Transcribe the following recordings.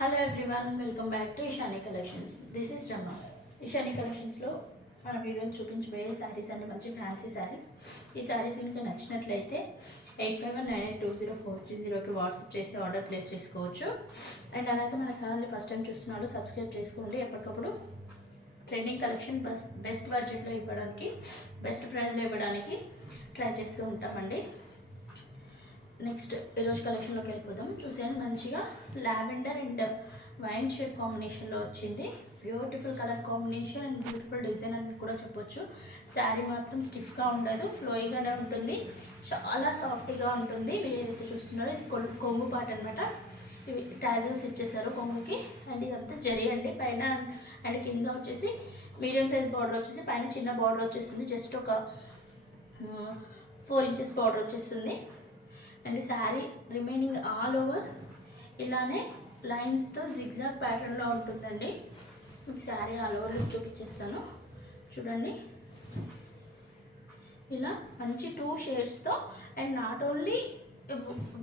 Hello everyone, welcome back to Ishani collections. This is Rama. Ishani కలెక్షన్స్లో మన వీడియోని చూపించబోయే శారీస్ అన్ని మంచి ఫ్యాన్సీ శారీస్. ఈ శారీస్ ఇంకా నచ్చినట్లయితే 8519204330కి వాట్సాప్ చేసి ఆర్డర్ ప్లేస్ చేసుకోవచ్చు. అండ్ అలాగే మన ఛానల్ని ఫస్ట్ టైం చూస్తున్నారు, సబ్స్క్రైబ్ చేసుకోండి. ఎప్పటికప్పుడు ట్రెండింగ్ కలెక్షన్ బెస్ట్ బడ్జెట్లో ఇవ్వడానికి, బెస్ట్ ప్రైస్లో ఇవ్వడానికి ట్రై చేస్తూ ఉంటామండి. నెక్స్ట్ ఈరోజు కలెక్షన్లోకి వెళ్ళిపోదాం. చూసాను, మంచిగా లావెండర్ అండ్ వైన్ షేడ్ కాంబినేషన్లో వచ్చింది. Beautiful colour combination and beautiful design అని కూడా చెప్పొచ్చు. శారీ మాత్రం స్టిఫ్గా ఉండదు, ఫ్లోయిగానే ఉంటుంది, చాలా సాఫ్ట్గా ఉంటుంది. మీరు ఏదైతే చూస్తున్నారో ఇది కొంగు పార్ట్ అనమాట. ఇవి టాజల్స్ ఇచ్చేసారు కొంగుకి. అండ్ ఇదంతా జరీ అండి. పైన అండ్ కింద వచ్చేసి మీడియం సైజ్ బార్డర్ వచ్చేసి, పైన చిన్న బార్డర్ వచ్చేస్తుంది, జస్ట్ ఒక 4 ఇంచెస్ బార్డర్ వచ్చేస్తుంది. And sari remaining all over ఇలానే లైన్స్తో జిగ్జాగ్ ప్యాటర్న్లో ఉంటుందండి. మీకు శారీ ఆల్ ఓవర్ చూపించేస్తాను చూడండి. ఇలా మంచి 2 షేడ్స్తో అండ్ నాట్ ఓన్లీ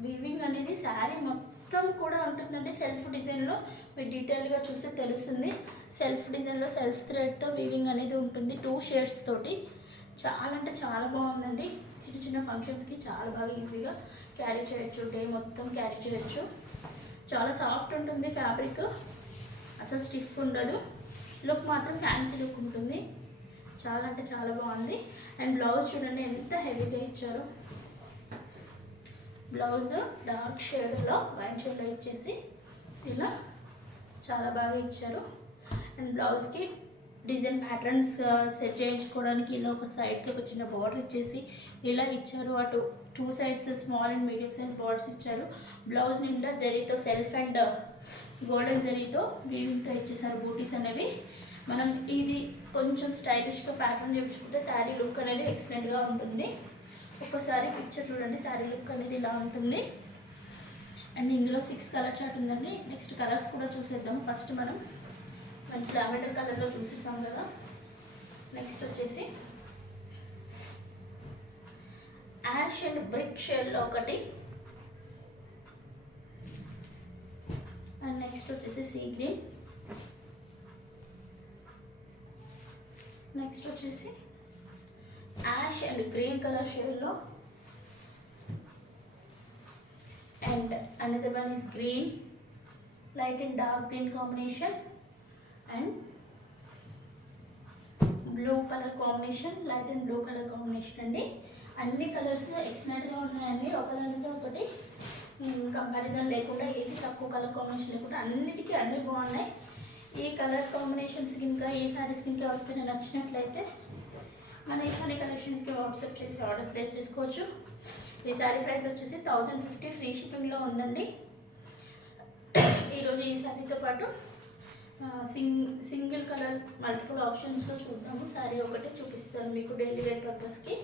వీవింగ్ అనేది శారీ మొత్తం కూడా ఉంటుందండి. సెల్ఫ్ డిజైన్లో మీరు డీటెయిల్గా చూస్తే తెలుస్తుంది. సెల్ఫ్ డిజైన్లో సెల్ఫ్ థ్రెడ్తో వీవింగ్ అనేది ఉంటుంది 2 షేడ్స్ తోటి. చాలా అంటే చాలా బాగుందండి. చిన్న చిన్న ఫంక్షన్స్కి చాలా బాగా ఈజీగా క్యారీ చేయొచ్చు, డే మొత్తం క్యారీ చేయొచ్చు. చాలా సాఫ్ట్ ఉంటుంది ఫ్యాబ్రిక్, అసలు స్టిఫ్ ఉండదు. లుక్ మాత్రం ఫ్యాన్సీ లుక్ ఉంటుంది. చాలా అంటే చాలా బాగుంది. అండ్ బ్లౌజ్ చూడండి ఎంత హెవీగా ఇచ్చారు. బ్లౌజ్ డార్క్ షేడ్లో వైట్ షేడ్లో ఇచ్చేసి ఇలా చాలా బాగా ఇచ్చారు. అండ్ బ్లౌజ్కి డిజైన్ ప్యాటర్న్స్ సెట్ చేయించుకోవడానికి ఇలా ఒక సైడ్కి ఒక చిన్న బార్డర్ ఇచ్చేసి ఇలా ఇచ్చారు. అటు 2 sides small and medium size borders ఇచ్చారు. బ్లౌజ్ నిండా జరీతో సెల్ఫ్ అండ్ గోల్డెన్ జరీతో వీవింగ్తో ఇచ్చేసారు బూటీస్ అనేవి. మనం ఇది కొంచెం స్టైలిష్గా ప్యాటర్న్ చేయించుకుంటే శారీ లుక్ అనేది ఎక్సలెంట్గా ఉంటుంది. ఒక్కసారి పిక్చర్ చూడండి, శారీ లుక్ అనేది ఇలా ఉంటుంది. అండ్ ఇందులో 6 కలర్ చార్ట్ ఉందండి. నెక్స్ట్ కలర్స్ కూడా చూసేద్దాం. ఫస్ట్ మనం మంచి లావెండర్ కలర్లో చూసేసాం కదా. నెక్స్ట్ వచ్చేసి యాష్ అండ్ బ్రిక్ షేడ్లో ఒకటి. అండ్ నెక్స్ట్ వచ్చేసి సీ గ్రీన్. నెక్స్ట్ వచ్చేసి యాష్ అండ్ గ్రీన్ కలర్ షేడ్లో. And another one is green, light and dark green combination. And blue colour combination, light and blue colour combination అండి. అన్ని colours ఎక్సలెంట్గా ఉన్నాయండి. ఒకదానితో ఒకటి కంపారిజన్ లేకుండా, ఏది తక్కువ కలర్ కాంబినేషన్ లేకుండా అన్నిటికీ అన్నీ బాగున్నాయి. ఈ కలర్ కాంబినేషన్స్కి ఇంకా ఈ శారీస్కి ఇంకా ఎవరికైనా నచ్చినట్లయితే మన ఇషాని కలెక్షన్స్కి వాట్సాప్ చేసి ఆర్డర్ ప్లేస్ చేసుకోవచ్చు. ఈ శారీ ప్రైస్ వచ్చేసి 1050 ఫ్రీ షిప్పింగ్లో ఉందండి. ఈరోజు ఈ శారీతో పాటు సింగిల్ కలర్ మల్టిపుల్ ఆప్షన్స్లో చూద్దాము. శారీ ఒకటి చూపిస్తాను మీకు డైలీ వేర్ పర్పస్కి.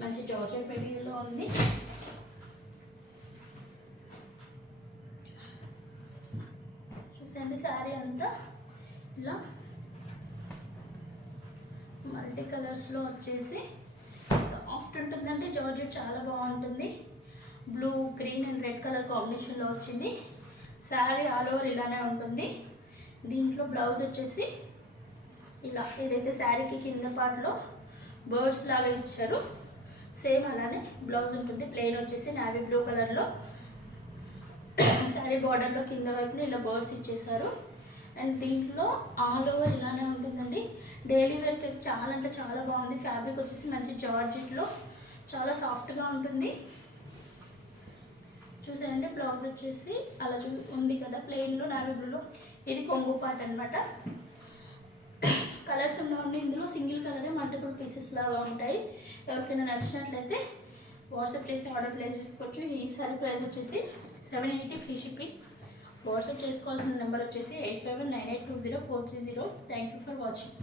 మంచి జార్జెట్ మెటీరియల్లో ఉంది. చూసండి, శారీ అంతా ఇలా మల్టీ కలర్స్లో వచ్చేసి సాఫ్ట్ ఉంటుందండి. జార్జెట్ చాలా బాగుంటుంది. Blue, green and red colour కాంబినేషన్లో వచ్చింది. శారీ ఆల్ ఓవర్ ఇలానే ఉంటుంది. దీంట్లో బ్లౌజ్ వచ్చేసి ఇలా ఏదైతే శారీకి కింద పార్ట్లో బర్డ్స్ లాగా ఇచ్చారు, సేమ్ అలానే బ్లౌజ్ ఉంటుంది. ప్లెయిన్ వచ్చేసి నావీ బ్లూ కలర్లో శారీ బార్డర్లో కింద వైపున ఇలా బర్డ్స్ ఇచ్చేసారు. అండ్ దీంట్లో ఆల్ ఓవర్ ఇలానే ఉంటుందండి. డైలీ వేర్కి చాలా అంటే చాలా బాగుంది. ఫ్యాబ్రిక్ వచ్చేసి మంచి జార్జెట్లో చాలా సాఫ్ట్గా ఉంటుంది. చూసారంటే బ్లౌజ్ వచ్చేసి అలా ఉంది కదా ప్లెయిన్లో నావీ బ్లూలో. ఇది కొంగు పార్ట్ అనమాట. కలర్స్ ఉన్నవన్నీ ఇందులో సింగిల్ కలరే మల్టిపుల్ పీసెస్ లాగా ఉంటాయి. ఎవరికైనా నచ్చినట్లయితే వాట్సాప్ చేసి ఆర్డర్ ప్లేస్ చేసుకోవచ్చు. ఈ సారీ ప్రైస్ వచ్చేసి 780 ఫ్రీ షిప్పింగ్. వాట్సాప్ చేసుకోవాల్సిన నెంబర్ వచ్చేసి 8519820430. Thank you for watching.